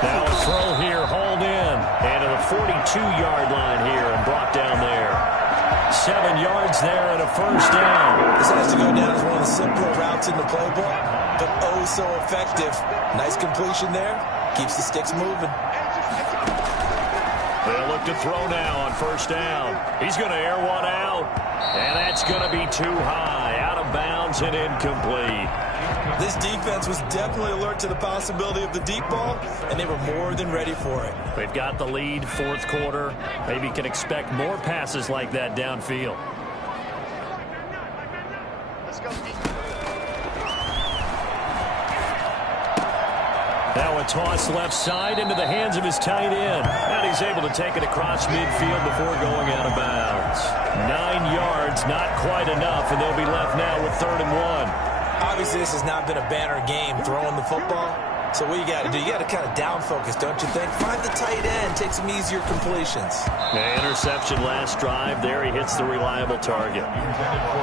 Now a throw here, hauled in. And to the 42-yard line here and brought down there. 7 yards there and a first down. This has to go down as one of the simpler routes in the playbook, but oh so effective. Nice completion there. Keeps the sticks moving. They'll look to throw now on first down. He's going to air one out. And that's going to be too high. Out of bounds and incomplete. This defense was definitely alert to the possibility of the deep ball, and they were more than ready for it. They've got the lead, 4th quarter. Maybe can expect more passes like that downfield. Let's go. Now a toss left side into the hands of his tight end. And he's able to take it across midfield before going out of bounds. 9 yards, not quite enough, and they'll be left now with 3rd and 1. Obviously, this has not been a banner game throwing the football. So what you got to do, you got to kind of down focus, don't you think? Find the tight end, take some easier completions. Interception last drive. There he hits the reliable target.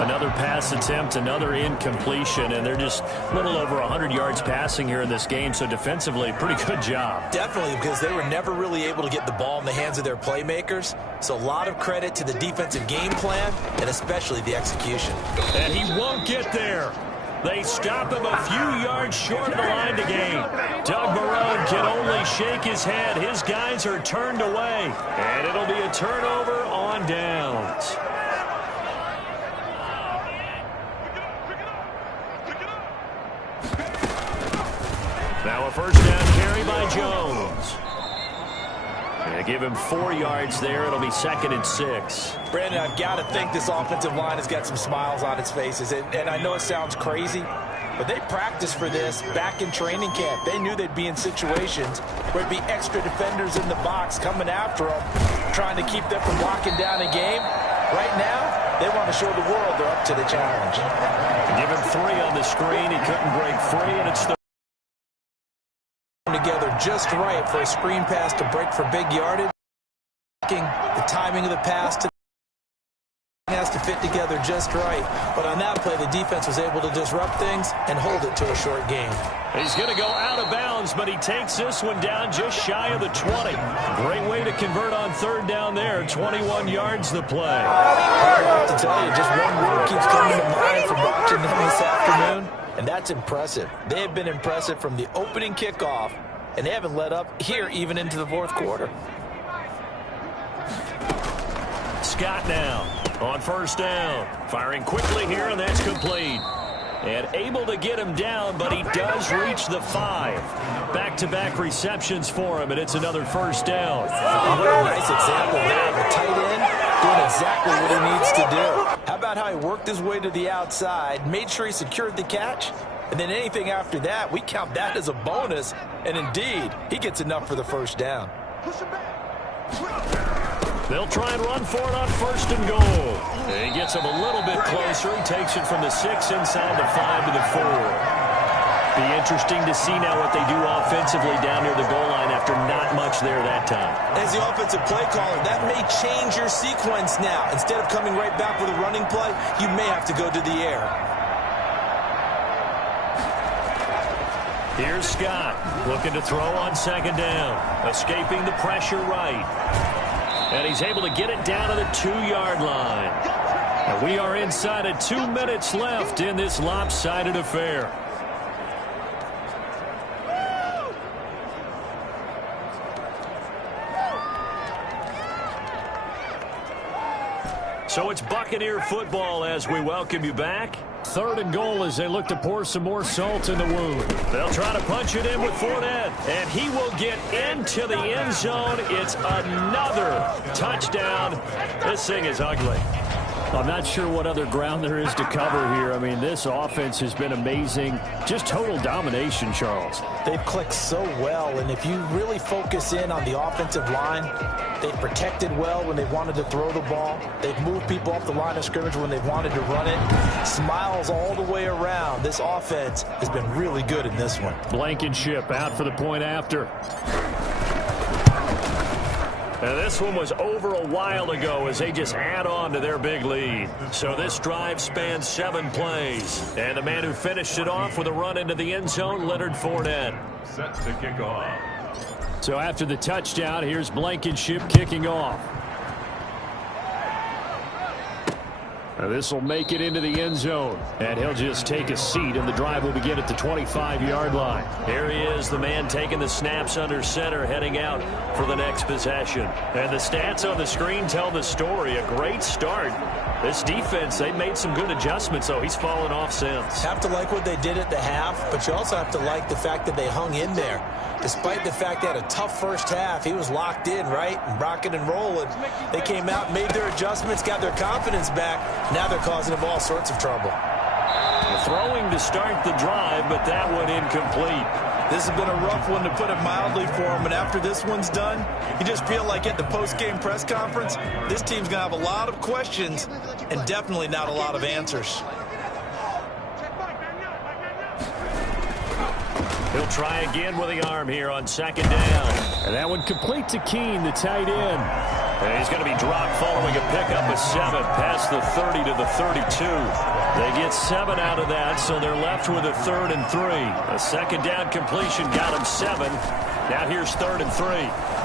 Another pass attempt, another incompletion, and they're just a little over 100 yards passing here in this game, so defensively, pretty good job. Definitely, because they were never really able to get the ball in the hands of their playmakers. So a lot of credit to the defensive game plan, and especially the execution. And he won't get there. They stop him a few yards short of the line to gain. Doug Marrone can only shake his head. His guys are turned away. And it'll be a turnover on downs. Now a first down carry by Jones. And give him 4 yards there. It'll be 2nd and 6. Brandon, I've got to think this offensive line has got some smiles on its faces. And I know it sounds crazy, but they practiced for this back in training camp. They knew they'd be in situations where it'd be extra defenders in the box coming after them, trying to keep them from locking down a game. Right now, they want to show the world they're up to the challenge. Give him 3 on the screen. He couldn't break free, and it's together just right for a screen pass to break for big yardage. The timing of the pass has to fit together just right. But on that play, the defense was able to disrupt things and hold it to a short game. He's going to go out of bounds, but he takes this one down just shy of the 20. Great way to convert on 3rd down there. 21 yards the play. I have to tell you, just one word keeps coming to mind from watching them this afternoon, and that's impressive. They have been impressive from the opening kickoff, and they haven't let up here even into the 4th quarter. Scott now on first down. Firing quickly here, and that's complete. And able to get him down, but he does reach the 5. Back-to-back receptions for him, and it's another first down. What a nice example there of a tight end doing exactly what he needs to do. How about how he worked his way to the outside, made sure he secured the catch, and then anything after that, we count that as a bonus. And indeed, he gets enough for the first down. They'll try and run for it on 1st and goal. And he gets him a little bit closer. He takes it from the 6 inside the 5 to the 4. Be interesting to see now what they do offensively down near the goal line after not much there that time. As the offensive play caller, that may change your sequence now. Instead of coming right back with a running play, you may have to go to the air. Here's Scott looking to throw on 2nd down. Escaping the pressure right. And he's able to get it down to the 2-yard line. And we are inside of 2 minutes left in this lopsided affair. So it's Buccaneer football as we welcome you back. 3rd and goal as they look to pour some more salt in the wound. They'll try to punch it in with Fournette, and he will get into the end zone. It's another touchdown. This thing is ugly. I'm not sure what other ground there is to cover here. I mean, this offense has been amazing. Just total domination, Charles. They've clicked so well, and if you really focus in on the offensive line, they've protected well when they've wanted to throw the ball. They've moved people off the line of scrimmage when they've wanted to run it. Smiles all the way around. This offense has been really good in this one. Blankenship out for the point after. And this one was over a while ago as they just add on to their big lead. So this drive spans 7 plays. And the man who finished it off with a run into the end zone, Leonard Fournette. Set to kick off. So after the touchdown, here's Blankenship kicking off. This will make it into the end zone. And he'll just take a seat, and the drive will begin at the 25-yard line. Here he is, the man taking the snaps under center, heading out for the next possession. And the stats on the screen tell the story. A great start. This defense, they made some good adjustments, though. He's fallen off since. Have to like what they did at the half, but you also have to like the fact that they hung in there. Despite the fact they had a tough first half, he was locked in, right, and rocking and rolling. They came out, made their adjustments, got their confidence back. Now they're causing him all sorts of trouble. Throwing to start the drive, but that one incomplete. This has been a rough one, to put it mildly, for him. And after this one's done, you just feel like at the post-game press conference, this team's going to have a lot of questions and definitely not a lot of answers. He'll try again with the arm here on second down. And that one complete to Keene, the tight end. And he's going to be dropped following a pickup of 7 past the 30 to the 32. They get 7 out of that, so they're left with a 3rd and 3. A second down completion got him 7. Now here's 3rd and 3.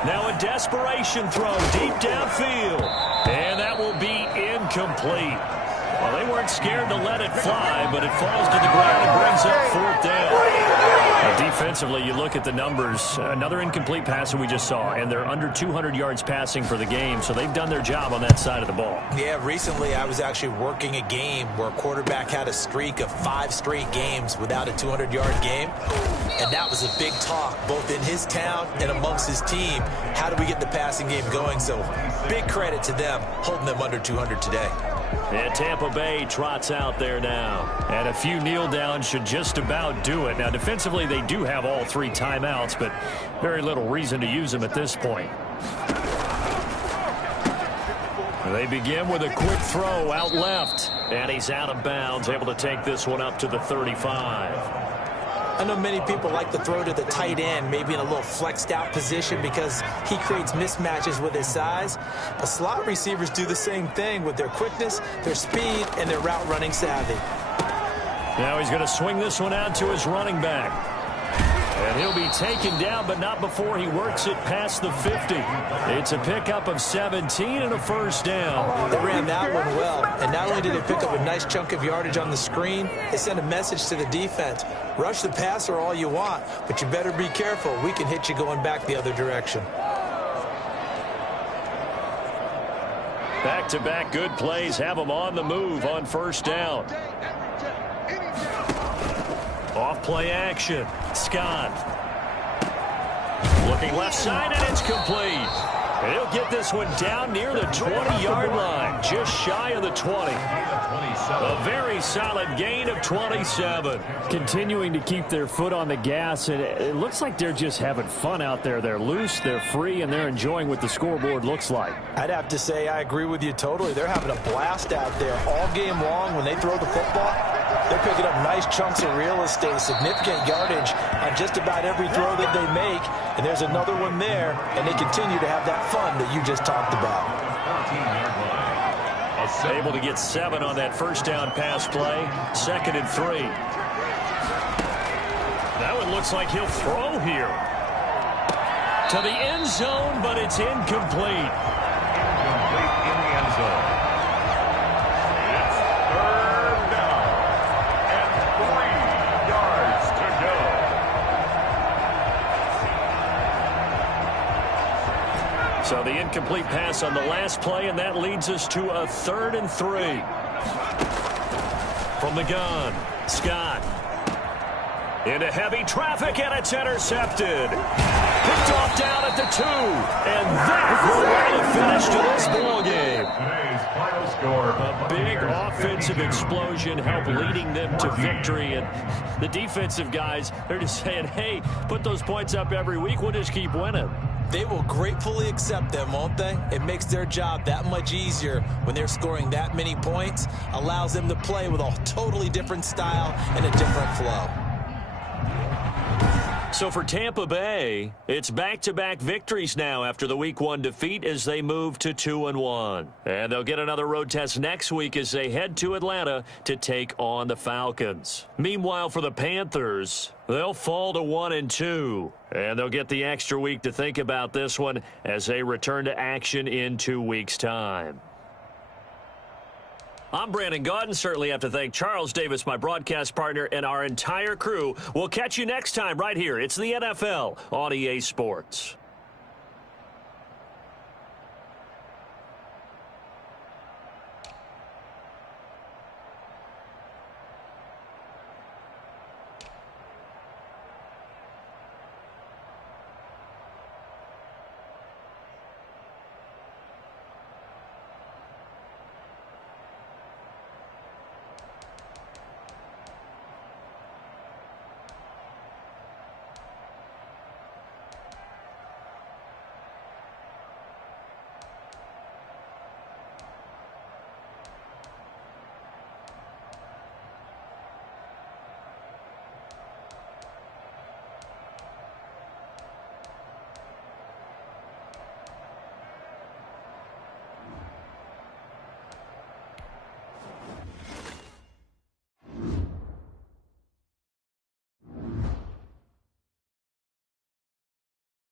Now a desperation throw deep downfield. And that will be incomplete. Well, they weren't scared to let it fly, but it falls to the ground and brings up 4th down. Defensively, you look at the numbers. Another incomplete pass that we just saw, and they're under 200 yards passing for the game, so they've done their job on that side of the ball. Yeah, recently I was actually working a game where a quarterback had a streak of 5 straight games without a 200-yard game, and that was a big talk, both in his town and amongst his team. How do we get the passing game going? So big credit to them, holding them under 200 today. And Tampa Bay trots out there now. And a few kneel downs should just about do it. Now, defensively, they do have all 3 timeouts, but very little reason to use them at this point. They begin with a quick throw out left. And he's out of bounds, able to take this one up to the 35. I know many people like to throw to the tight end, maybe in a little flexed out position because he creates mismatches with his size. But slot receivers do the same thing with their quickness, their speed, and their route running savvy. Now he's going to swing this one out to his running back. And he'll be taken down, but not before he works it past the 50. It's a pickup of 17 and a first down. They ran that one well, and not only did they pick up a nice chunk of yardage on the screen, they sent a message to the defense. Rush the passer all you want, but you better be careful. We can hit you going back the other direction. Back-to-back good plays have them on the move on first down. Off play action. Scott. Looking left side, and it's complete. And he'll get this one down near the 20-yard line, just shy of the 20. A very solid gain of 27. Continuing to keep their foot on the gas, and it looks like they're just having fun out there. They're loose, they're free, and they're enjoying what the scoreboard looks like. I'd have to say I agree with you totally. They're having a blast out there all game long. When they throw the football, they're picking up nice chunks of real estate, significant yardage on just about every throw that they make. And there's another one there, and they continue to have that fun that you just talked about. Able to get 7 on that first down pass play. 2nd and 3. That one looks like he'll throw here. To the end zone, but it's incomplete. Incomplete in the end zone. It's 3rd down and 3 yards to go. So the incomplete pass on the last play, and that leads us to a 3rd and 3. From the gun, Scott. Into heavy traffic, and it's intercepted. Picked off down at the 2. And that will write a finish to this ball game. Today's final score. A big offensive explosion helped leading them to victory. And the defensive guys, they're just saying, hey, put those points up every week. We'll just keep winning. They will gratefully accept them, won't they? It makes their job that much easier when they're scoring that many points. Allows them to play with a totally different style and a different flow. So for Tampa Bay, it's back-to-back victories now after the Week 1 defeat as they move to 2-1. And they'll get another road test next week as they head to Atlanta to take on the Falcons. Meanwhile, for the Panthers, they'll fall to 1-2. And they'll get the extra week to think about this one as they return to action in 2 weeks' time. I'm Brandon Gaudin. Certainly have to thank Charles Davis, my broadcast partner, and our entire crew. We'll catch you next time right here. It's the NFL on EA Sports.